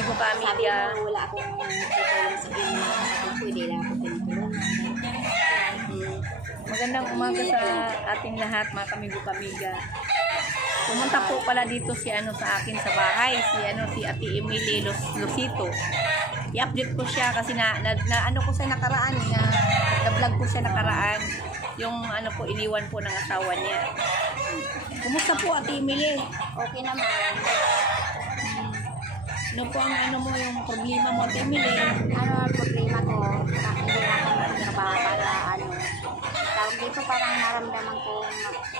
kamigo kami. Sabi mo, wala akong tutulong sa inyo. Pwede lang ako tinutulungan. Magandang umaga sa ating lahat, mga kamigo-kamiga. Pumunta po pala dito si sa akin sa bahay, si Ate Emily Lucito. I-update ko siya kasi na ko sa nakaraan, na-vlog ko siya nakaraan. Yung po, iniwan po ng asawa niya. Kumusta po, Ate Emily? Okay naman. Ano po ang mo yung problema mo, Ate Emily? Ano ang problema ko? Hindi na ako magtrabaho para tawag dito, parang naramdaman ko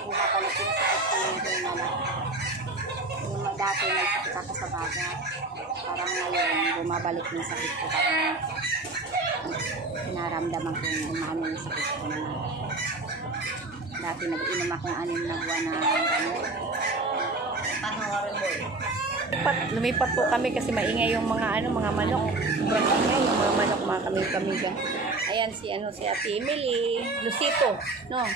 bumabalik yung sakit ko yung na yung dati nagsakit ako sa baga. Parang ngayon bumabalik yung sakit ko. Parang naramdaman ko yung umano yung sakit ko na dati nag-inom akong 6 na buwan na gano'n. Lumipat po kami kasi maingay yung mga mga manok. Sobrang ingay yung mga manok, mga kamiga. Ayan si Ate Emily Lucito, no.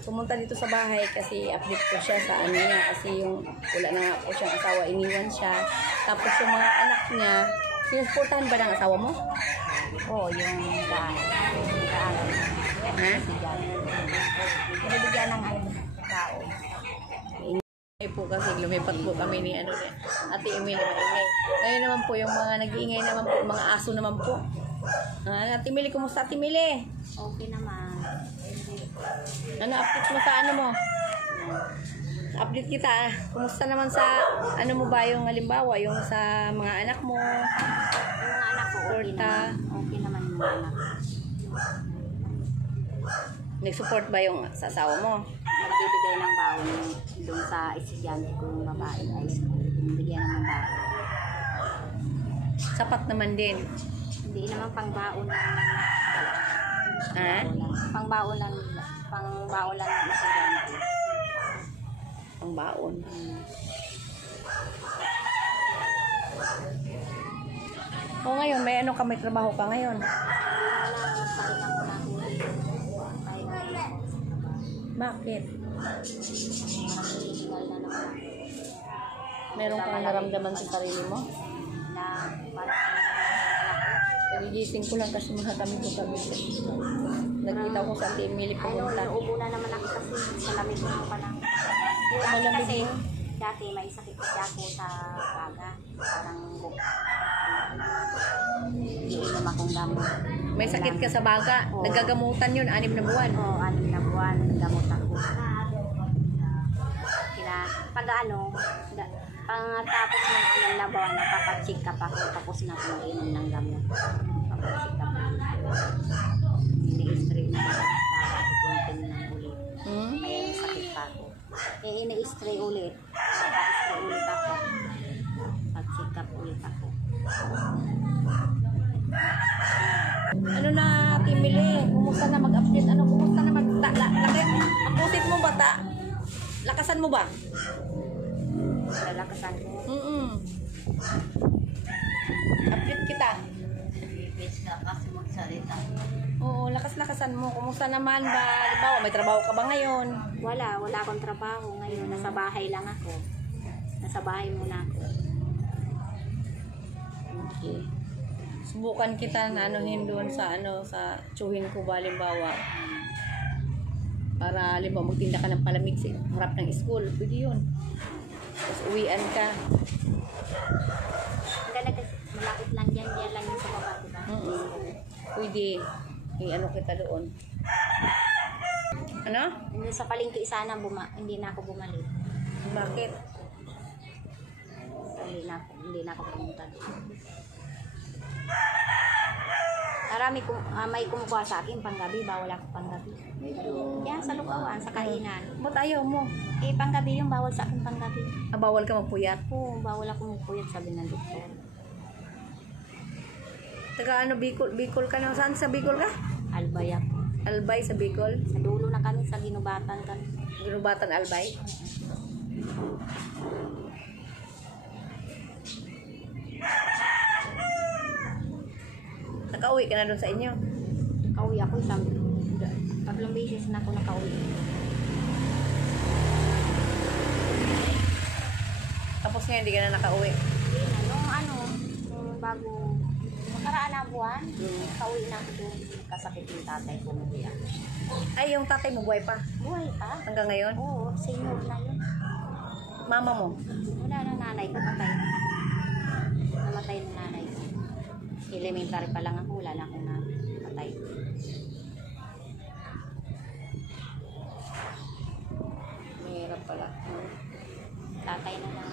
Pumunta dito sa bahay kasi update ko siya sa niya kasi yung wala na nga po siyang asawa, iniwan siya. Tapos yung mga anak niya, sinusuportahan ba ng asawa mo? Oo, yung daan. Ha? Binibigyan ng tao. Ay po kasi lumipat po kami ni Ate Emily, maingay. Ngayon naman po yung mga nag-iingay naman po, mga aso naman po. Ate Emily, kumusta Ate Emily? Okay naman. Update mo sa mo? Update kita. Kumusta naman sa mo ba yung halimbawa, yung sa mga anak mo? Yung mga anak ko okay naman. Okay naman yung mga anak. Nag-support ba yung sa asawa mo? Nagbibigay ng baon doon sa estudyante ko yung babae high school. Bigyan naman baon. Sapat naman din. Hindi naman pang baon lang. Ha? Pang baon lang ng estudyante. Pang baon. O ngayon, may may trabaho ka ngayon? Bakit? Meron kang naramdaman sa sarili mo? Nagigising ko lang kasi mga kami. Nagkita ko sa Ate Emily pumunta. Nauubo na naman ako kasi sa lamig ng panang. Malamig kasi mo? dati may sakit ako sa baga. Parang iinom akong gamot. May sakit ka sa baga? Oo. Nagagamutan yun, 6 na buwan? Oo, 6 na buwan. Gamot ako. Pag pangtapos ng 6 na buwan, napapacheck up ako. Tapos na akong inom ng gamot. Napapacheck up ako. Ini-stray na ako para itutuntin ng ulit. May sakit pa ako. Ini-stray ulit. Napa-stray ulit ako. Pag-check up ulit ako. Ano na, Ate Emily? Kumusta na mag-update? Kumusta na ang pusit mo ba, ta? Lakasan mo ba? Lalakasan ko. Update kita. Bibis ka kasi magsalita. Oo, lakas-lakasan mo. Kumusta naman ba? Halimbawa, may trabaho ka ba ngayon? Wala akong trabaho ngayon. Nasa bahay lang ako. Nasa bahay muna ako. Okay. Subukan kita na doon sa sa tsuhin ko ba, halimbawa. Para halimbawa magtinda ka ng palamig sa harap ng school. Pwede yun. Tapos uwian ka. Maganda kasi malapit lang dyan. Diyan lang yung sa baba, diba? Pwede. Kita doon. Ano? Sa palengke sana hindi na ako bumalik. Bakit? Hindi na ako pumunta. May kumukuha sa akin panggabi, bawal ako panggabi. Yan sa lukawan, sa kainan. Ba't ayaw mo? Panggabi yung bawal sa akin panggabi. Bawal ka magpuyat? Oo, bawal ako magpuyat, sabi ng doktor. Taga Bicol ka na? Saan sa Bicol ka? Albay ako. Albay sa Bicol? Sa dulo na kami, sa Ginubatan kami. Ginubatan, Albay? Nakauwi ka na doon sa inyo? Nakauwi ako isang 3 beses na ako nakauwi. Tapos ngayon, hindi ka na nakauwi. Nung bago makaraan na buwan, kauwi na ako doon. Kasakit yung tatay ko. Ay, yung tatay mo buhay pa? Buhay pa? Hanggang ngayon? Oo, senior na yun. Mama mo? Wala na, nanay ko patay. Namatay na nanay ko. Elementary pa lang ako, wala na akong patay. Mahirap pala. Tatay na lang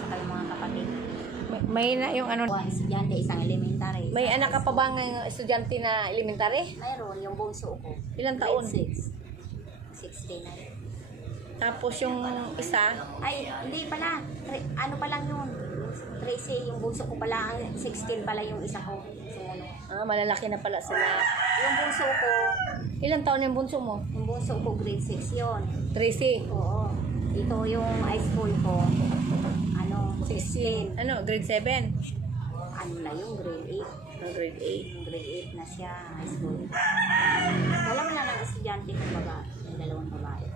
sa mga kapatid. May na yung ano, Buwan, estudyante, isang elementary. may anak ka pa ba ng estudyante na elementary? Mayroon, yung bunso ko. Ilang taon? 6. 16 na rin. Tapos yung isa, Ay, hindi pala. Ano pa lang yun? 13, yung bunso ko pala. 16 pala yung isa ko. Sumunod. malalaki na pala sila. Yung bunso ko, Ilang taon yung bunso mo? yung bunso ko grade 6 yun. 13. Oo. Ito yung high school ko. Ano? 16. Ano, grade 7? Ano na yung grade 8. No, grade 8. Yung grade 8 na siya, high school. Wala man lang ng estudyante ng babae. Yung dalawang babae.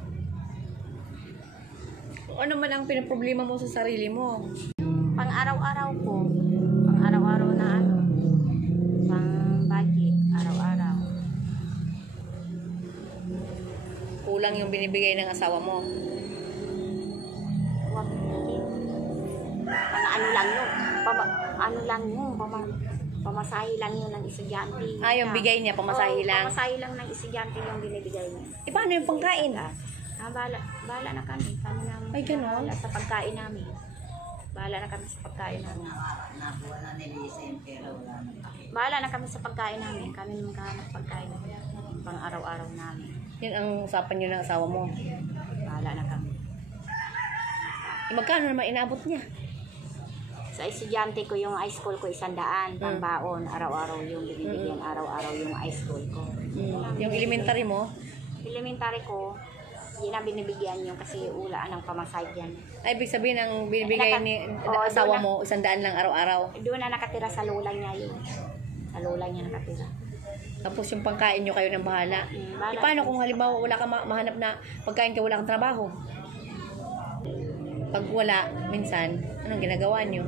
Ano man ang pinaproblema mo sa sarili mo? Pang araw-araw ko. Pang araw-araw na ano. Pang budget. Araw-araw. Kulang yung binibigay ng asawa mo. Huwag budget. Ano lang yun. Ano lang yun. Pamasahe lang yun ng estudyante. Yung bigay niya, pamasahe lang. Pamasahe lang ng estudyante yung binibigay niya. Paano yung pangkain? Bahala na kami. Kami namin. Ay, ganun? Bahala sa pagkain namin. Bahala na kami sa pagkain namin. Bahala na kami sa pagkain namin. Kami naman kahanap pagkain namin. Pang araw-araw namin. Yan ang usapan nyo ng asawa mo. Bahala na kami. Magkano naman inabot niya? Sa estudyante ko, yung high school ko, 100. Pang baon. Araw-araw yung binibigyan. Araw-araw yung high school ko. Yung elementary mo? Elementary ko, hindi na binibigyan yung kasi ulaan ng pamasay yan. Ay, ibig sabihin ang binibigay ni Oo, asawa doon mo, 100 lang araw-araw. Doon na nakatira sa lola niya yun. Sa lola niya nakatira. Tapos yung pangkain nyo, kayo ng bahala. Bahala. Paano kung halimbawa wala ka mahanap na pagkain ka, wala kang trabaho? Pag wala, minsan, anong ginagawa nyo?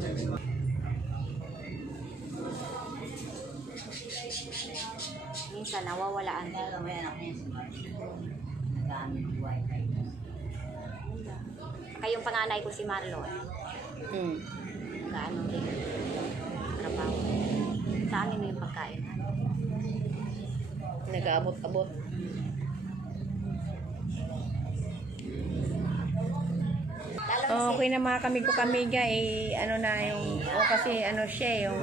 Minsan nawawalaan. Kayong panganay ko si Marlon. Gaano rin trabaho. Sa amin yung pagkain. Nag-aabot-abot. Okay na mga kamigo-kamiga, ano na yung, kasi ano siya, yung,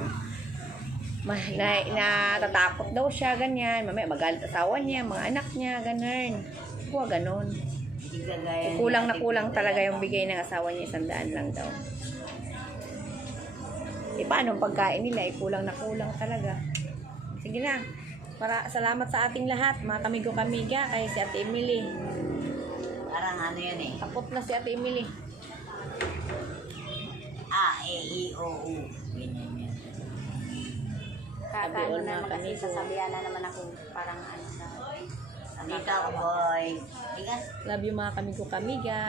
natatakot daw siya, ganyan. Mamaya magalit asawa niya, mga anak niya, ganun. Huwag ganun. Kulang na kulang talaga yung bigay ng asawa niya, 100 lang daw. Paano ang pagkain nila? Kulang na kulang talaga. Sige na. Salamat sa ating lahat, mga kamigo-kamiga, kay si Ate Emily. Parang ano yan eh. Tapos na si Ate Emily. A-E-I-O-U. Kakaano na naman kasi sasabihan na naman ako parang ano na. Dito ako boy. Love you mga kamigo-kamiga.